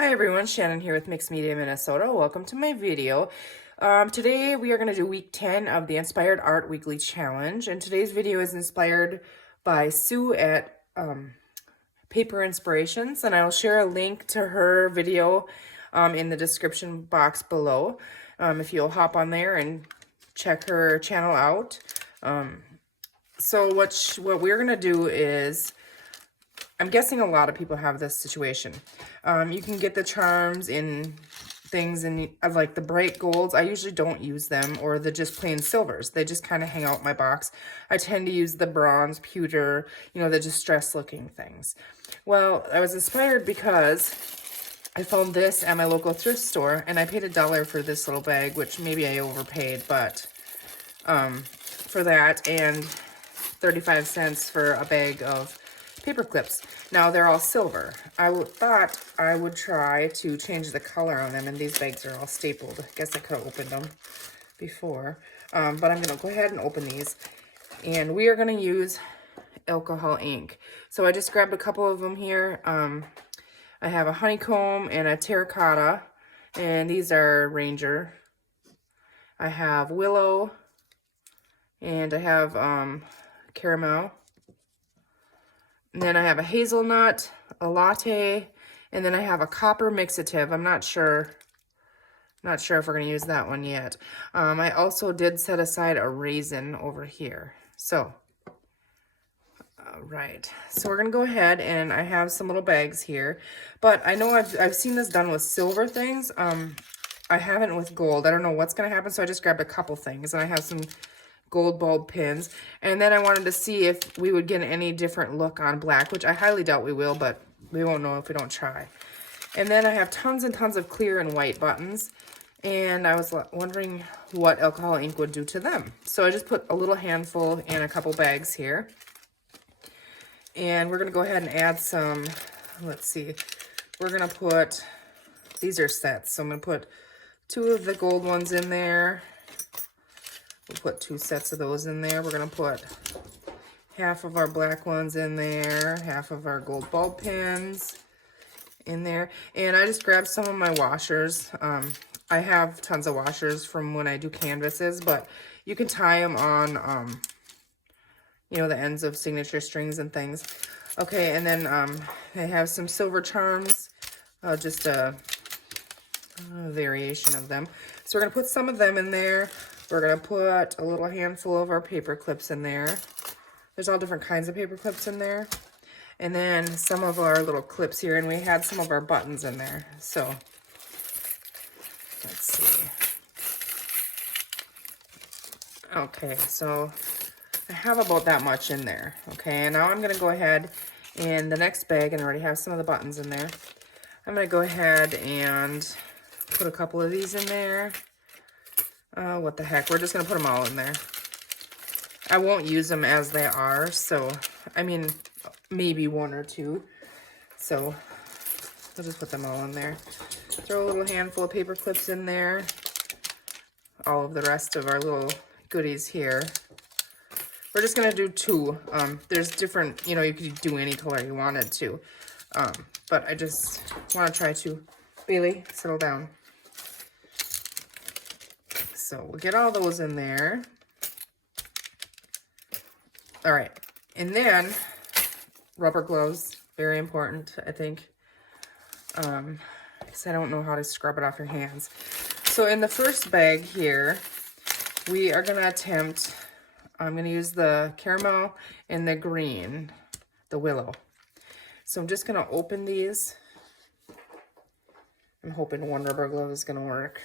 Hi everyone, Shannon here with Mixed Media Minnesota. Welcome to my video. Today we are going to do week 10 of the Inspired Art Weekly Challenge, and today's video is inspired by Sue at Paper Inspirations, and I will share a link to her video in the description box below if you'll hop on there and check her channel out. So what we're going to do is, I'm guessing a lot of people have this situation. You can get the charms in things in like the bright golds. I usually don't use them, or the just plain silvers. They just kind of hang out in my box. I tend to use the bronze, pewter, the distressed looking things. Well, I was inspired because I found this at my local thrift store, and I paid $1 for this little bag, which maybe I overpaid, but for that, and 35 cents for a bag of paper clips. Now they're all silver. I thought I would try to change the color on them, and these bags are all stapled. I guess I could have opened them before, but I'm going to go ahead and open these, and we are going to use alcohol ink. So I just grabbed a couple of them here. I have a honeycomb and a terracotta, and these are Ranger. I have willow, and I have caramel. And then I have a hazelnut, a latte, and then I have a copper mixative. I'm not sure if we're going to use that one yet. I also did set aside a raisin over here. So, right. So we're going to go ahead, and I have some little bags here. But I know I've seen this done with silver things. I haven't with gold. I don't know what's going to happen, so I just grabbed a couple things. And I have some gold bulb pins, and then I wanted to see if we would get any different look on black, which I highly doubt we will, but we won't know if we don't try. And then I have tons and tons of clear and white buttons, and I was wondering what alcohol ink would do to them. So I just put a little handful in a couple bags here, and we're going to go ahead and add some, let's see, we're going to put, these are sets, so I'm going to put 2 of the gold ones in there. We'll put 2 sets of those in there. We're going to put half of our black ones in there, half of our gold bulb pins in there. And I just grabbed some of my washers. I have tons of washers from when I do canvases, but you can tie them on, the ends of signature strings and things. Okay, and then I have some silver charms, just a variation of them. So we're going to put some of them in there. We're going to put a little handful of our paper clips in there. There's all different kinds of paper clips in there. And then some of our little clips here, and we had some of our buttons in there. So, let's see. Okay, so I have about that much in there. Okay, and now I'm going to go ahead in the next bag, and I already have some of the buttons in there. I'm going to go ahead and put a couple of these in there. What the heck, we're just going to put them all in there. I won't use them as they are, so, I mean, maybe 1 or 2. So, I'll just put them all in there. Throw a little handful of paper clips in there. All of the rest of our little goodies here. We're just going to do 2. There's different, you could do any color you wanted to. But I just want to try to. Bailey, settle down. So we'll get all those in there. All right, and then rubber gloves, very important, I think, because I don't know how to scrub it off your hands. So in the first bag here, we are going to attempt, I'm going to use the caramel and the green, the willow. So I'm just going to open these. I'm hoping one rubber glove is going to work.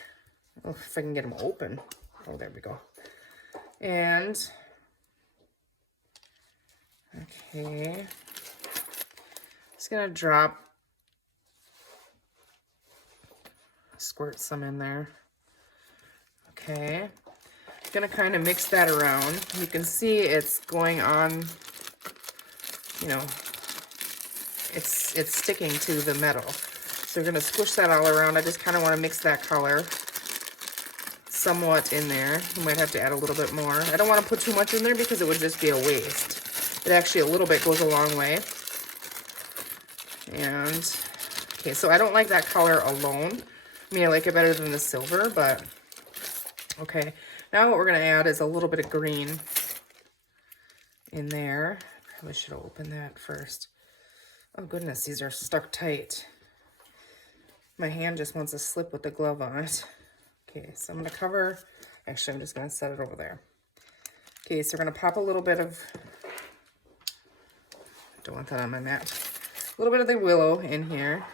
Oh, if I can get them open. Oh, there we go. And, okay. Just going to squirt some in there. Okay. Going to kind of mix that around. You can see it's going on, it's sticking to the metal. So we're going to squish that all around. I just kind of want to mix that color somewhat in there. You might have to add a little bit more. I don't want to put too much in there because it would just be a waste. It actually, a little bit goes a long way. And Okay, so I don't like that color alone. I mean, I like it better than the silver, but okay. Now what we're gonna add is a little bit of green in there. Probably should have opened that first. Oh goodness, these are stuck tight. My hand just wants to slip with the glove on it. Okay, so I'm gonna cover, actually I'm just gonna set it over there. Okay, so we're gonna pop a little bit of, don't want that on my mat. A little bit of the willow in here.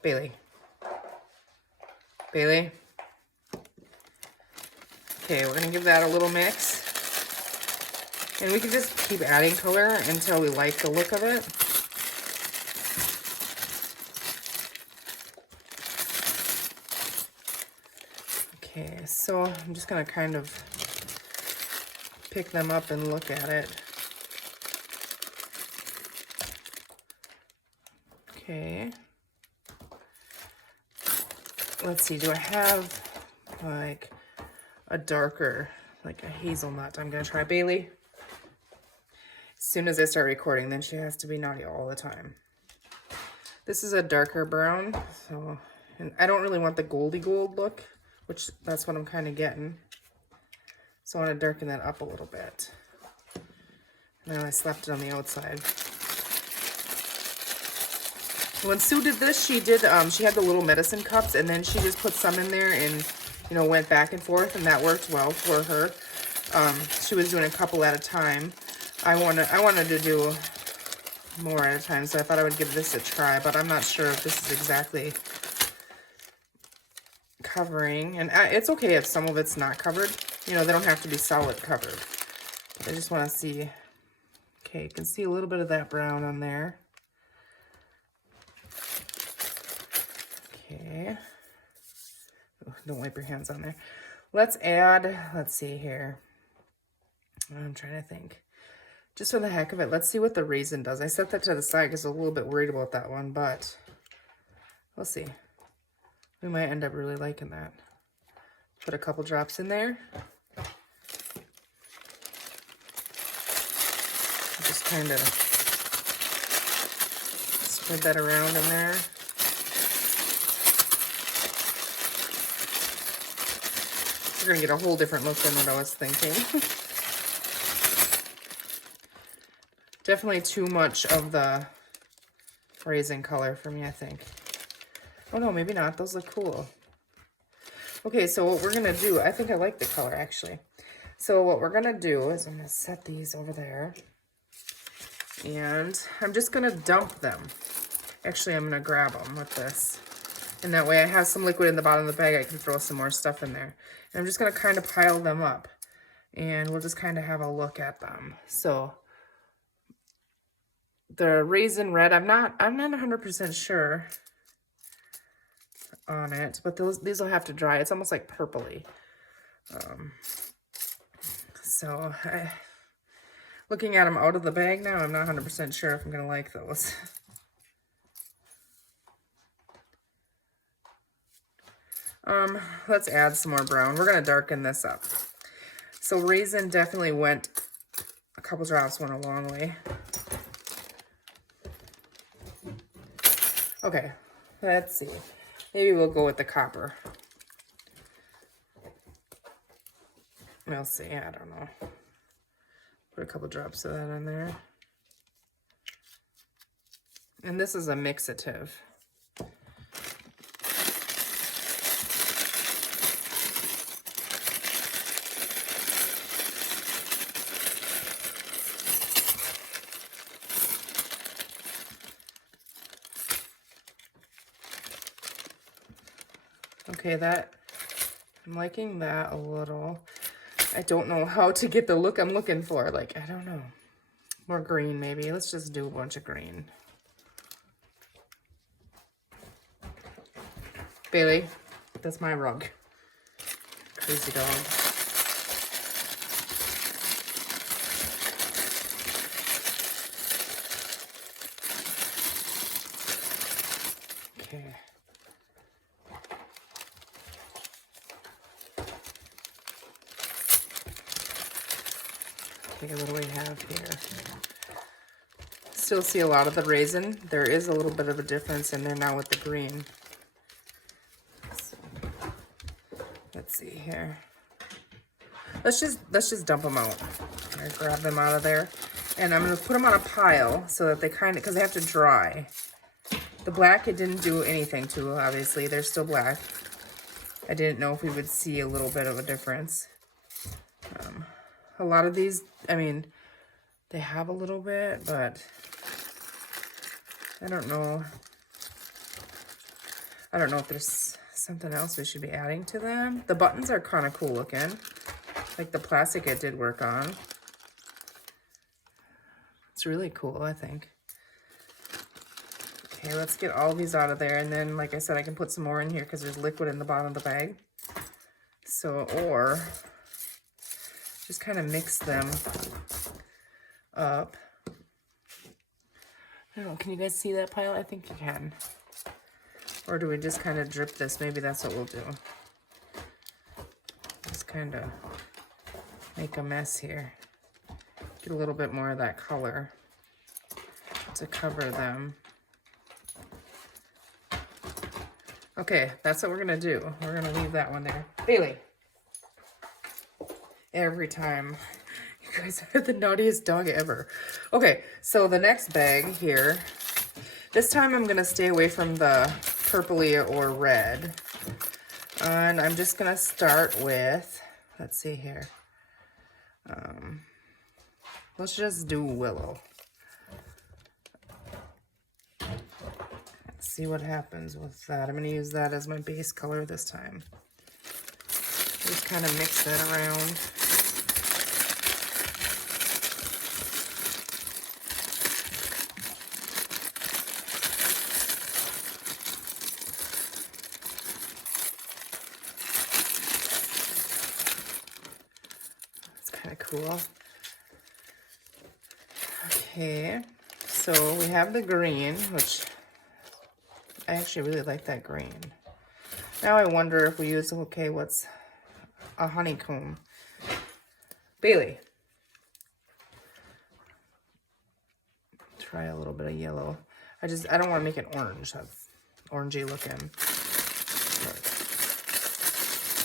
Bailey. Bailey. Okay, we're gonna give that a little mix. And we can just keep adding color until we like the look of it. Okay, so I'm just gonna kind of pick them up and look at it. Okay. Let's see, do I have like a darker, like a hazelnut? I'm gonna try Bailey. As soon as I start recording, then she has to be naughty all the time. This is a darker brown, so, and I don't really want the goldy gold look, which that's what I'm kind of getting. So I want to darken that up a little bit. Now I slapped it on the outside. When Sue did this, she did, she had the little medicine cups, and then she just put some in there and, you know, went back and forth, and that worked well for her. She was doing a couple at a time. I wanted to do more at a time, so I thought I would give this a try, but I'm not sure if this is exactly covering. And it's okay if some of it's not covered. You know, they don't have to be solid covered. But I just want to see. Okay, you can see a little bit of that brown on there. Okay. Oh, don't wipe your hands on there. Let's add, let's see here. I'm trying to think. Just for the heck of it, let's see what the raisin does. I set that to the side because I'm a little bit worried about that one, but we'll see. We might end up really liking that. Put a couple drops in there. Just kind of spread that around in there. We're gonna get a whole different look than what I was thinking. Definitely too much of the raisin color for me, I think. Oh no, maybe not. Those look cool. Okay, so what we're gonna do, I think I like the color actually. So what we're gonna do is I'm gonna set these over there. And I'm just gonna dump them. Actually, I'm gonna grab them with this. And that way I have some liquid in the bottom of the bag. I can throw some more stuff in there. And I'm just gonna kind of pile them up. And we'll just kind of have a look at them. So the raisin red, I'm not 100% sure on it, but these will have to dry. It's almost like purpley. Looking at them out of the bag now, I'm not 100% sure if I'm gonna like those. Let's add some more brown. We're gonna darken this up. So raisin definitely went, a couple drops went a long way. Okay, let's see. Maybe we'll go with the copper. We'll see, I don't know. Put a couple drops of that in there. And this is a mixative. Okay, I'm liking that a little. I don't know how to get the look I'm looking for. Like, I don't know. More green, maybe. Let's just do a bunch of green. Bailey, that's my rug. Crazy dog. Okay. Okay, what do we have here? still see a lot of the raisin. There is a little bit of a difference in there now with the green. So, let's see here. Let's just dump them out. I grab them out of there, and I'm gonna put them on a pile so that they kind of, because they have to dry. The black, it didn't do anything to, obviously. They're still black. I didn't know if we would see a little bit of a difference. A lot of these, I mean, they have a little bit, but I don't know. I don't know if there's something else we should be adding to them. The buttons are kind of cool looking. Like the plastic it did work on. It's really cool, I think. Okay, let's get all these out of there. And then, like I said, I can put some more in here because there's liquid in the bottom of the bag. So, or just kind of mix them up. I don't know, can you guys see that pile? I think you can. Or do we just kind of drip this? Maybe that's what we'll do. Just kind of make a mess here. Get a little bit more of that color to cover them. Okay, that's what we're gonna do. We're gonna leave that one there. Bailey. Every time. You guys are the naughtiest dog ever. Okay, so the next bag here. This time I'm gonna stay away from the purpley or red. And I'm just gonna start with, let's see here. Let's just do willow. Let's see what happens with that. I'm gonna use that as my base color this time. Just kind of mix that around. That's kind of cool. Okay, so we have the green, which I actually really like that green. Now I wonder if we use, okay, what's a honeycomb? Bailey. Try a little bit of yellow. I don't want to make it orange. That's orangey looking.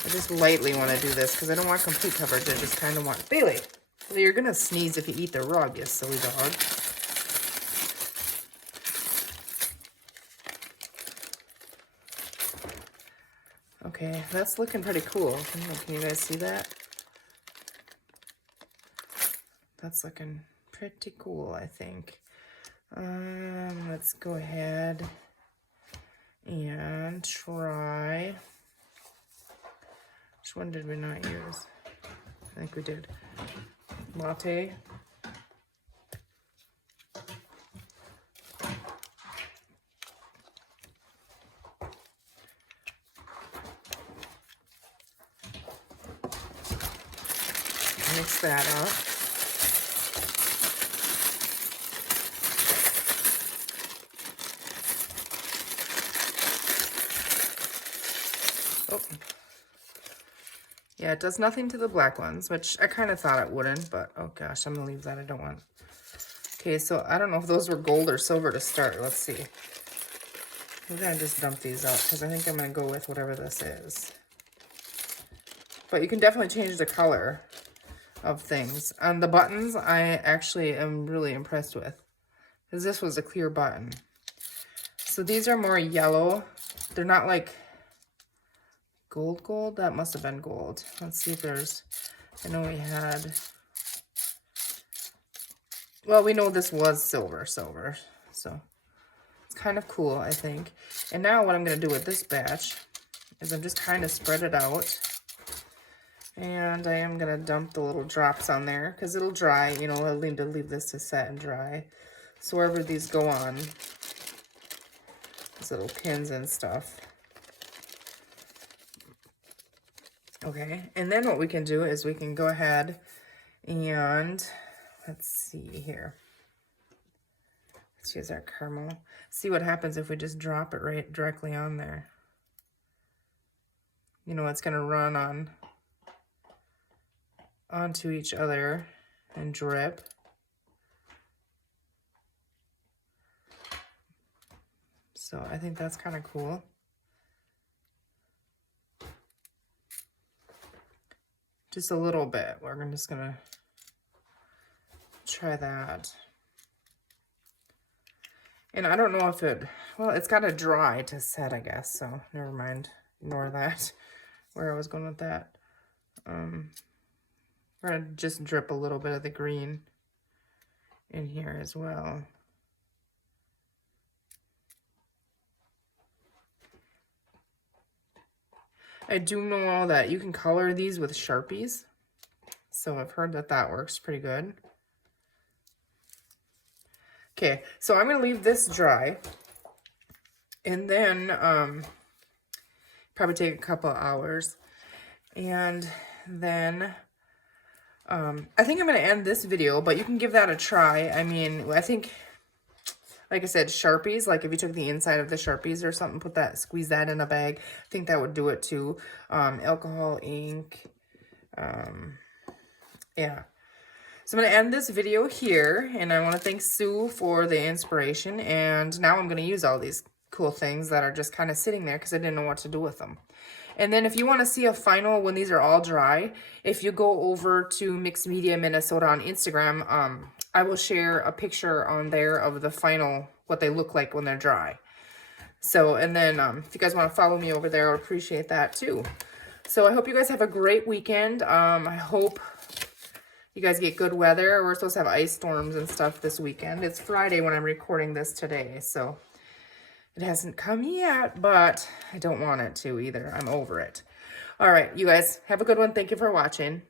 I just lightly want to do this because I don't want complete coverage. I just kind of want, Bailey. Well, you're going to sneeze if you eat the rug, you silly dog. Okay, that's looking pretty cool. Can you guys see that? That's looking pretty cool, I think. Let's go ahead and try. Which one did we not use? I think we did. Latte. Mix that up. Oh. Yeah, it does nothing to the black ones, which I kind of thought it wouldn't, but oh gosh, I'm gonna leave that. I don't want. Okay, so I don't know if those were gold or silver to start. Let's see. We're gonna just dump these out because I think I'm gonna go with whatever this is. But you can definitely change the color of things. On the buttons, I actually am really impressed with, because this was a clear button. So these are more yellow. They're not like gold. That must have been gold. Let's see if there's, I know we had, well, we know this was silver, so it's kind of cool, I think. And now what I'm going to do with this batch is I'm just kind of spread it out. And I am going to dump the little drops on there because it'll dry. You know, I'll need to leave this to set and dry. So wherever these go on, these little pins and stuff. Okay, and then what we can do is we can go ahead and, let's see here. Let's use our caramel. See what happens if we just drop it right directly on there. You know, it's going to run onto each other and drip. So I think that's kind of cool. Just a little bit. We're just gonna try that. And I don't know if well, it's got to dry to set, I guess. So never mind. Ignore that. Where I was going with that. We're gonna just drip a little bit of the green in here as well. I do know that you can color these with Sharpies. So I've heard that that works pretty good. Okay, so I'm going to leave this dry. And then probably take a couple of hours. And then I think I'm going to end this video, but you can give that a try. I mean, I think, like I said, Sharpies, like if you took the inside of the Sharpies or something, squeeze that in a bag, I think that would do it too. Alcohol, ink, yeah. So I'm going to end this video here, and I want to thank Sue for the inspiration, and now I'm going to use all these cool things that are just kind of sitting there because I didn't know what to do with them. And then if you want to see a final when these are all dry, if you go over to Mixed Media Minnesota on Instagram, I will share a picture on there of the final, what they look like when they're dry. So, and then if you guys want to follow me over there, I would appreciate that too. So I hope you guys have a great weekend. I hope you guys get good weather. We're supposed to have ice storms and stuff this weekend. It's Friday when I'm recording this today, so it hasn't come yet, but I don't want it to either. I'm over it. All right, you guys, have a good one. Thank you for watching.